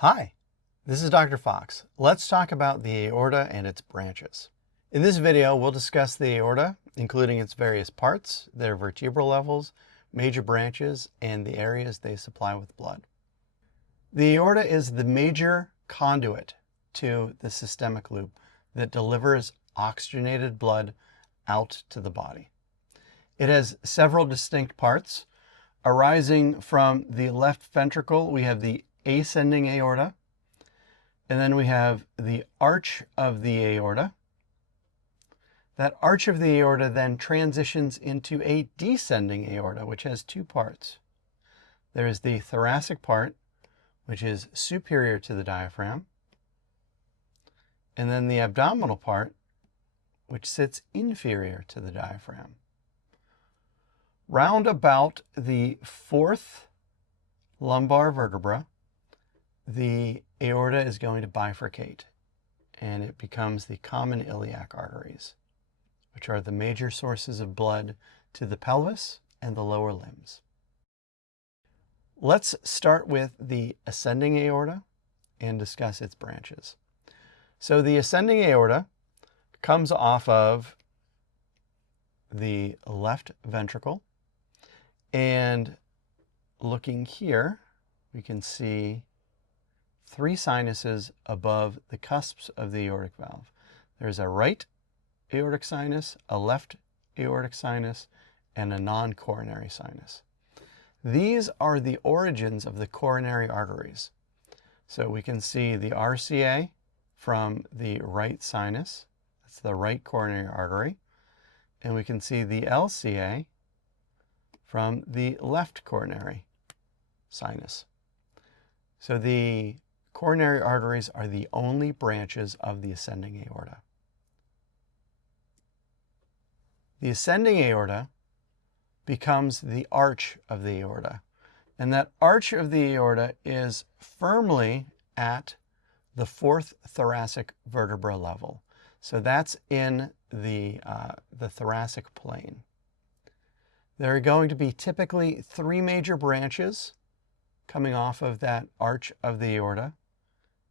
Hi, this is Dr. Fox. Let's talk about the aorta and its branches. In this video, we'll discuss the aorta, including its various parts, their vertebral levels, major branches, and the areas they supply with blood. The aorta is the major conduit to the systemic loop that delivers oxygenated blood out to the body. It has several distinct parts. Arising from the left ventricle, we have the ascending aorta, and then we have the arch of the aorta. That arch of the aorta then transitions into a descending aorta, which has two parts. There is the thoracic part, which is superior to the diaphragm, and then the abdominal part, which sits inferior to the diaphragm. Round about the fourth lumbar vertebra, the aorta is going to bifurcate, and it becomes the common iliac arteries, which are the major sources of blood to the pelvis and the lower limbs. Let's start with the ascending aorta and discuss its branches. So the ascending aorta comes off of the left ventricle, and looking here, we can see three sinuses above the cusps of the aortic valve. There's a right aortic sinus, a left aortic sinus, and a non-coronary sinus. These are the origins of the coronary arteries. So we can see the RCA from the right sinus, that's the right coronary artery, and we can see the LCA from the left coronary sinus. So the coronary arteries are the only branches of the ascending aorta. The ascending aorta becomes the arch of the aorta, and that arch of the aorta is firmly at the fourth thoracic vertebra level. So that's in the thoracic plane. There are going to be typically three major branches coming off of that arch of the aorta.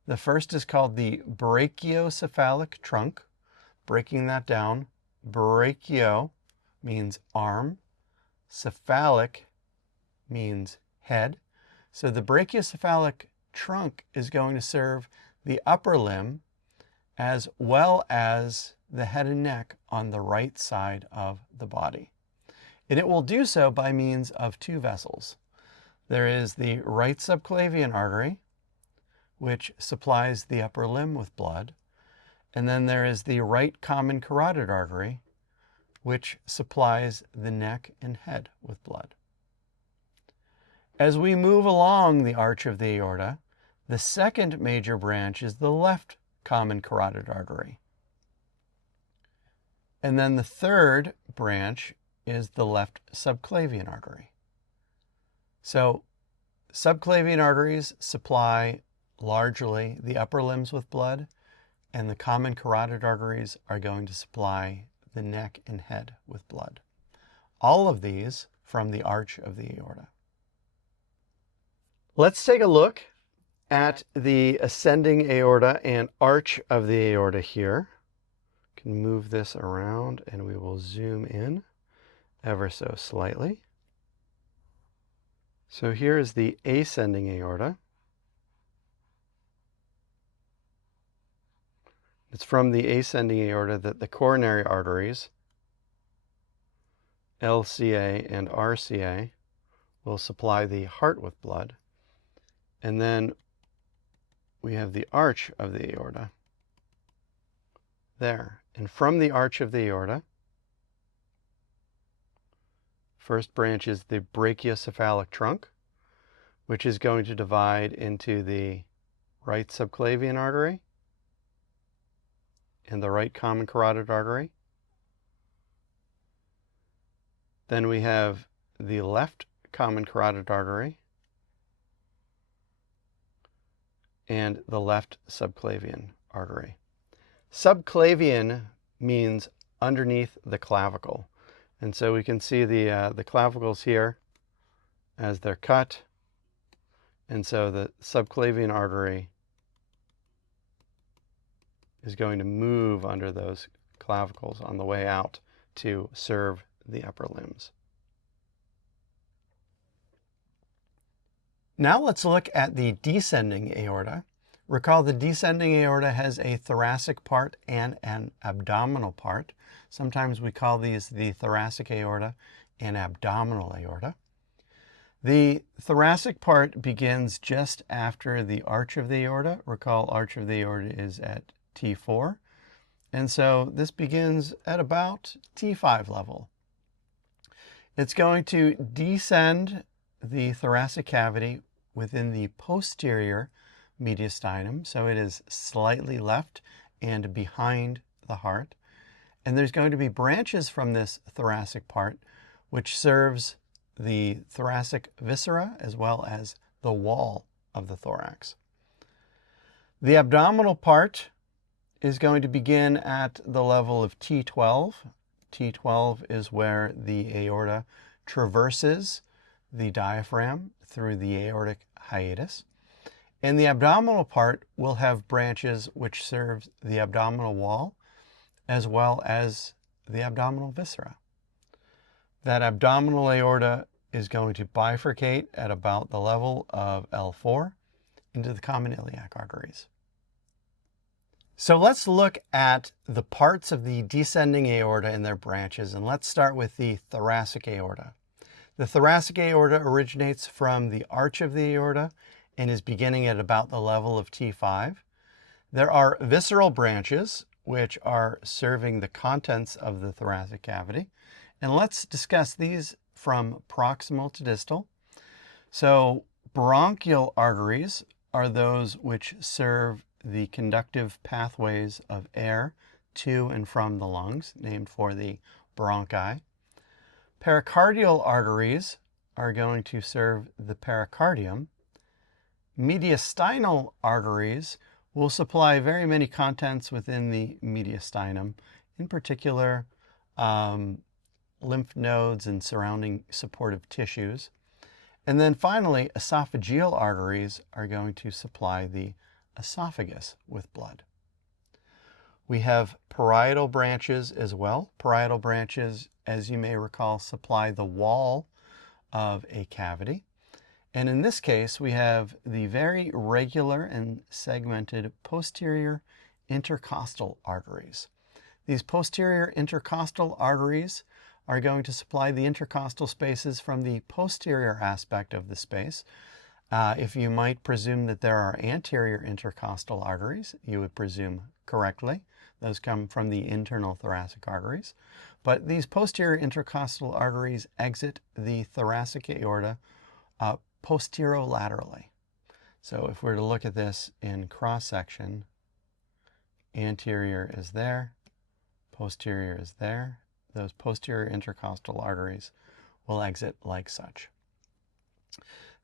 The first is called the brachiocephalic trunk. Breaking that down, brachio means arm, cephalic means head. So the brachiocephalic trunk is going to serve the upper limb as well as the head and neck on the right side of the body. And it will do so by means of two vessels. There is the right subclavian artery, which supplies the upper limb with blood. And then there is the right common carotid artery, which supplies the neck and head with blood. As we move along the arch of the aorta, the second major branch is the left common carotid artery. And then the third branch is the left subclavian artery. So subclavian arteries supply largely the upper limbs with blood, and the common carotid arteries are going to supply the neck and head with blood. All of these from the arch of the aorta. Let's take a look at the ascending aorta and arch of the aorta here. You can move this around and we will zoom in ever so slightly. So here is the ascending aorta. It's from the ascending aorta that the coronary arteries, LCA and RCA, will supply the heart with blood. And then we have the arch of the aorta there. And from the arch of the aorta, first branch is the brachiocephalic trunk, which is going to divide into the right subclavian artery and the right common carotid artery. Then we have the left common carotid artery and the left subclavian artery. Subclavian means underneath the clavicle. And so we can see the clavicles here as they're cut, And so the subclavian artery is going to move under those clavicles on the way out to serve the upper limbs. Now let's look at the descending aorta. Recall the descending aorta has a thoracic part and an abdominal part. Sometimes we call these the thoracic aorta and abdominal aorta. The thoracic part begins just after the arch of the aorta. Recall, arch of the aorta is at T4. And so this begins at about T5 level. It's going to descend the thoracic cavity within the posterior mediastinum, so it is slightly left and behind the heart. And there's going to be branches from this thoracic part which serves the thoracic viscera as well as the wall of the thorax. The abdominal part is going to begin at the level of T12. T12 is where the aorta traverses the diaphragm through the aortic hiatus. And the abdominal part will have branches which serve the abdominal wall as well as the abdominal viscera. That abdominal aorta is going to bifurcate at about the level of L4 into the common iliac arteries. So let's look at the parts of the descending aorta and their branches, and let's start with the thoracic aorta. The thoracic aorta originates from the arch of the aorta and is beginning at about the level of T5. There are visceral branches which are serving the contents of the thoracic cavity. And let's discuss these from proximal to distal. So bronchial arteries are those which serve the conductive pathways of air to and from the lungs, named for the bronchi. Pericardial arteries are going to serve the pericardium. Mediastinal arteries will supply very many contents within the mediastinum, in particular lymph nodes and surrounding supportive tissues. And then finally, esophageal arteries are going to supply the esophagus with blood. We have parietal branches as well. Parietal branches, as you may recall, supply the wall of a cavity. And in this case, we have the very regular and segmented posterior intercostal arteries. These posterior intercostal arteries are going to supply the intercostal spaces from the posterior aspect of the space. If you might presume that there are anterior intercostal arteries, you would presume correctly. Those come from the internal thoracic arteries. But these posterior intercostal arteries exit the thoracic aorta posterolaterally. So if we're to look at this in cross-section, anterior is there, posterior is there. Those posterior intercostal arteries will exit like such.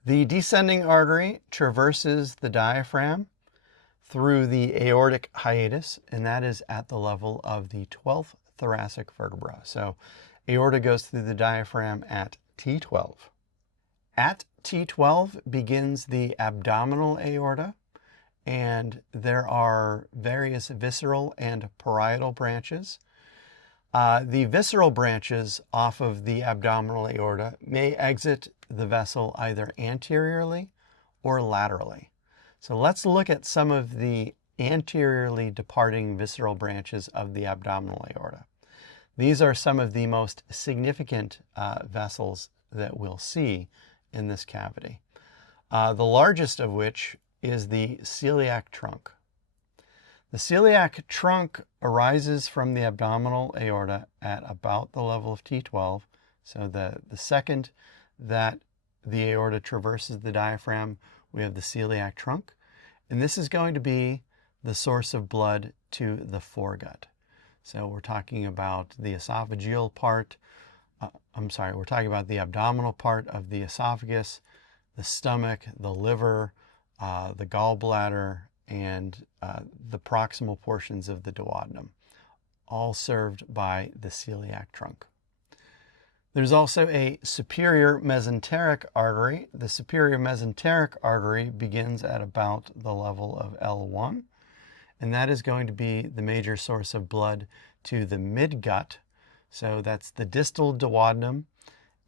The descending artery traverses the diaphragm through the aortic hiatus, and that is at the level of the 12th thoracic vertebra. So aorta goes through the diaphragm at T12. At T12 begins the abdominal aorta, and there are various visceral and parietal branches. The visceral branches off of the abdominal aorta may exit the vessel either anteriorly or laterally. So let's look at some of the anteriorly departing visceral branches of the abdominal aorta. These are some of the most significant vessels that we'll see in this cavity. The largest of which is the celiac trunk. The celiac trunk arises from the abdominal aorta at about the level of T12. So the second that the aorta traverses the diaphragm, we have the celiac trunk. And this is going to be the source of blood to the foregut. So we're talking about the esophageal part, we're talking about the abdominal part of the esophagus, the stomach, the liver, the gallbladder, and the proximal portions of the duodenum, all served by the celiac trunk. There's also a superior mesenteric artery. The superior mesenteric artery begins at about the level of L1, and that is going to be the major source of blood to the midgut. So that's the distal duodenum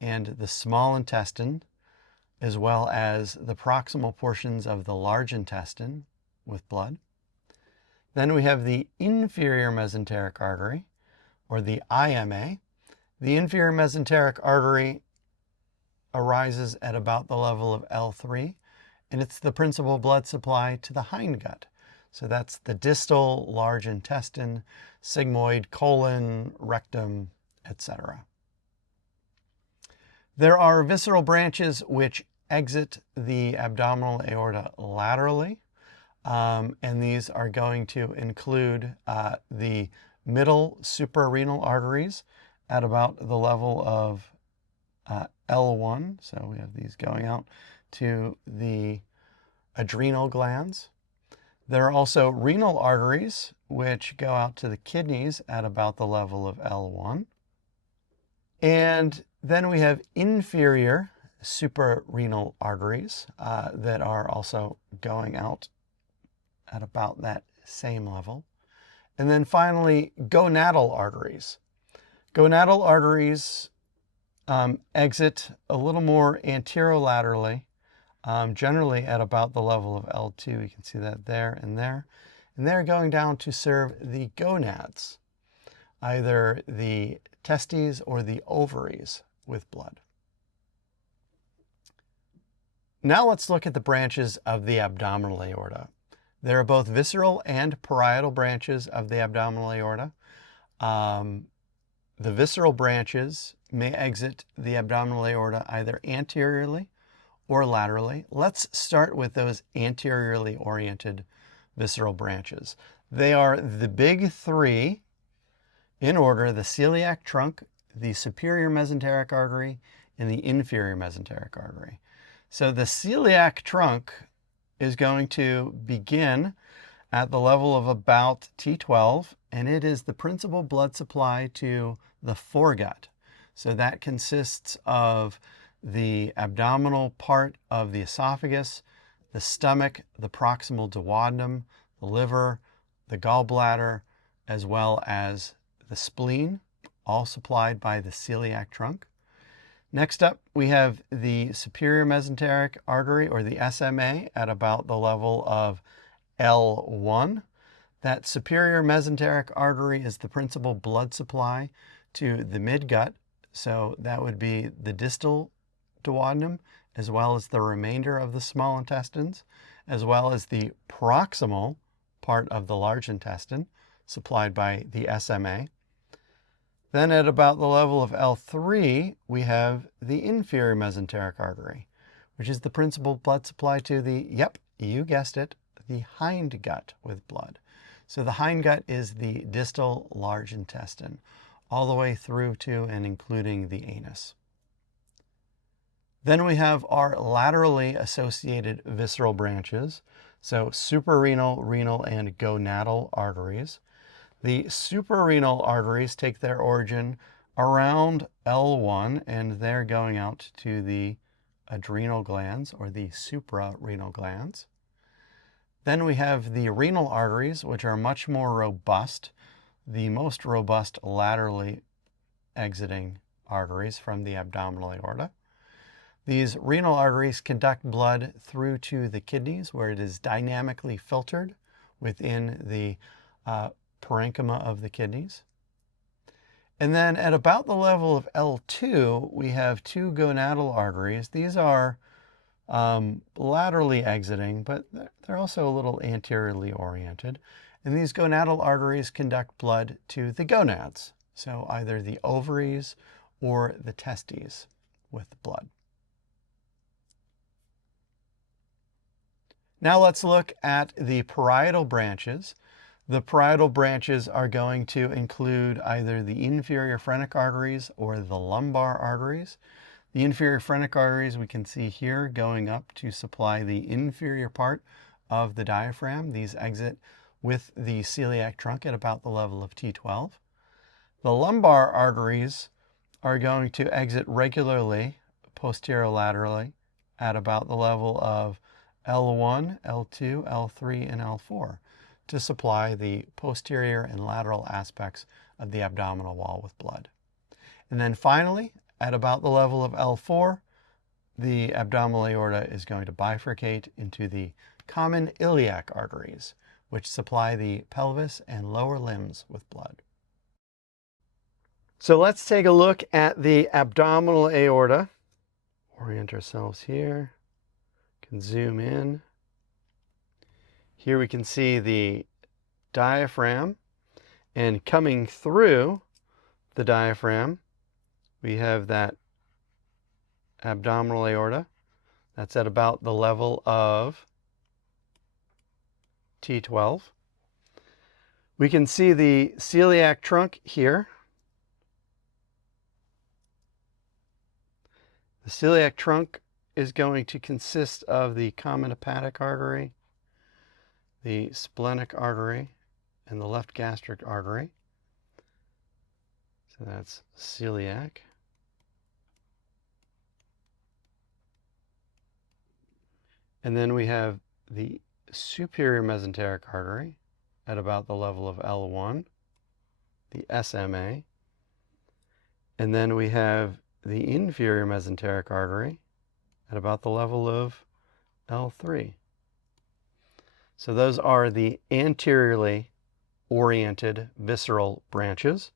and the small intestine, as well as the proximal portions of the large intestine with blood. Then we have the inferior mesenteric artery, or the IMA. The inferior mesenteric artery arises at about the level of L3, and it's the principal blood supply to the hindgut. So that's the distal, large intestine, sigmoid, colon, rectum, etc. There are visceral branches which exit the abdominal aorta laterally, and these are going to include the middle suprarenal arteries at about the level of L1. So we have these going out to the adrenal glands. There are also renal arteries which go out to the kidneys at about the level of L1. And then we have inferior suprarenal arteries that are also going out at about that same level. And then finally, gonadal arteries. Gonadal arteries exit a little more anterolaterally, generally at about the level of L2. You can see that there. And they're going down to serve the gonads, either the testes or the ovaries with blood. Now let's look at the branches of the abdominal aorta. There are both visceral and parietal branches of the abdominal aorta. The visceral branches may exit the abdominal aorta either anteriorly or laterally. Let's start with those anteriorly oriented visceral branches. They are the big three in order: the celiac trunk, the superior mesenteric artery, and the inferior mesenteric artery. So the celiac trunk is going to begin at the level of about T12, and it is the principal blood supply to the foregut. So that consists of the abdominal part of the esophagus, the stomach, the proximal duodenum, the liver, the gallbladder, as well as the spleen, all supplied by the celiac trunk. Next up, we have the superior mesenteric artery, or the SMA, at about the level of L1. That superior mesenteric artery is the principal blood supply to the midgut. So that would be the distal duodenum, as well as the remainder of the small intestines, as well as the proximal part of the large intestine, supplied by the SMA. Then at about the level of L3, we have the inferior mesenteric artery, which is the principal blood supply to the, yep, you guessed it, the hindgut with blood. So the hindgut is the distal large intestine, all the way through to and including the anus. Then we have our laterally associated visceral branches, so suprarenal, renal, and gonadal arteries. The suprarenal arteries take their origin around L1, and they're going out to the adrenal glands, or the suprarenal glands. Then we have the renal arteries, which are much more robust, the most robust laterally exiting arteries from the abdominal aorta. These renal arteries conduct blood through to the kidneys, where it is dynamically filtered within the parenchyma of the kidneys. And then at about the level of L2, we have two gonadal arteries. These are laterally exiting, but they're also a little anteriorly oriented. And these gonadal arteries conduct blood to the gonads, so either the ovaries or the testes with blood. Now let's look at the parietal branches. The parietal branches are going to include either the inferior phrenic arteries or the lumbar arteries. The inferior phrenic arteries we can see here going up to supply the inferior part of the diaphragm. These exit with the celiac trunk at about the level of T12. The lumbar arteries are going to exit regularly posterolaterally at about the level of L1, L2, L3, and L4 to supply the posterior and lateral aspects of the abdominal wall with blood. And then finally, at about the level of L4, the abdominal aorta is going to bifurcate into the common iliac arteries, which supply the pelvis and lower limbs with blood. So let's take a look at the abdominal aorta. Orient ourselves here. Can zoom in. Here we can see the diaphragm, and coming through the diaphragm, we have that abdominal aorta. That's at about the level of T12. We can see the celiac trunk here. The celiac trunk is going to consist of the common hepatic artery, the splenic artery, and the left gastric artery. So that's celiac. And then we have the superior mesenteric artery at about the level of L1, the SMA. And then we have the inferior mesenteric artery at about the level of L3. So those are the anteriorly oriented visceral branches.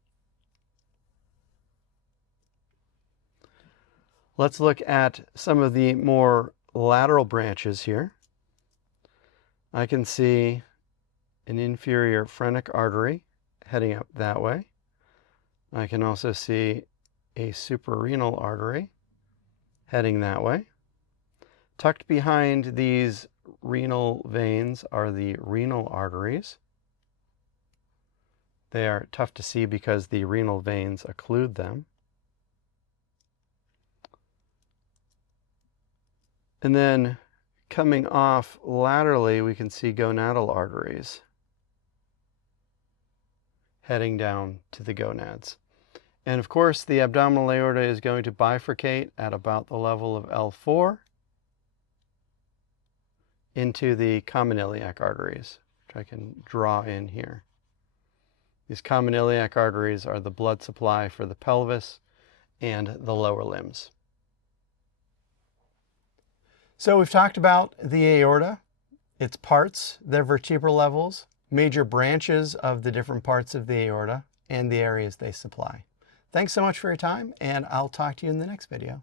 Let's look at some of the more lateral branches here. I can see an inferior phrenic artery heading up that way. I can also see a suprarenal artery heading that way. Tucked behind these renal veins are the renal arteries. They are tough to see because the renal veins occlude them. And then coming off laterally, we can see gonadal arteries heading down to the gonads. And of course, the abdominal aorta is going to bifurcate at about the level of L4 into the common iliac arteries, which I can draw in here. These common iliac arteries are the blood supply for the pelvis and the lower limbs. So we've talked about the aorta, its parts, their vertebral levels, major branches of the different parts of the aorta, and the areas they supply. Thanks so much for your time, and I'll talk to you in the next video.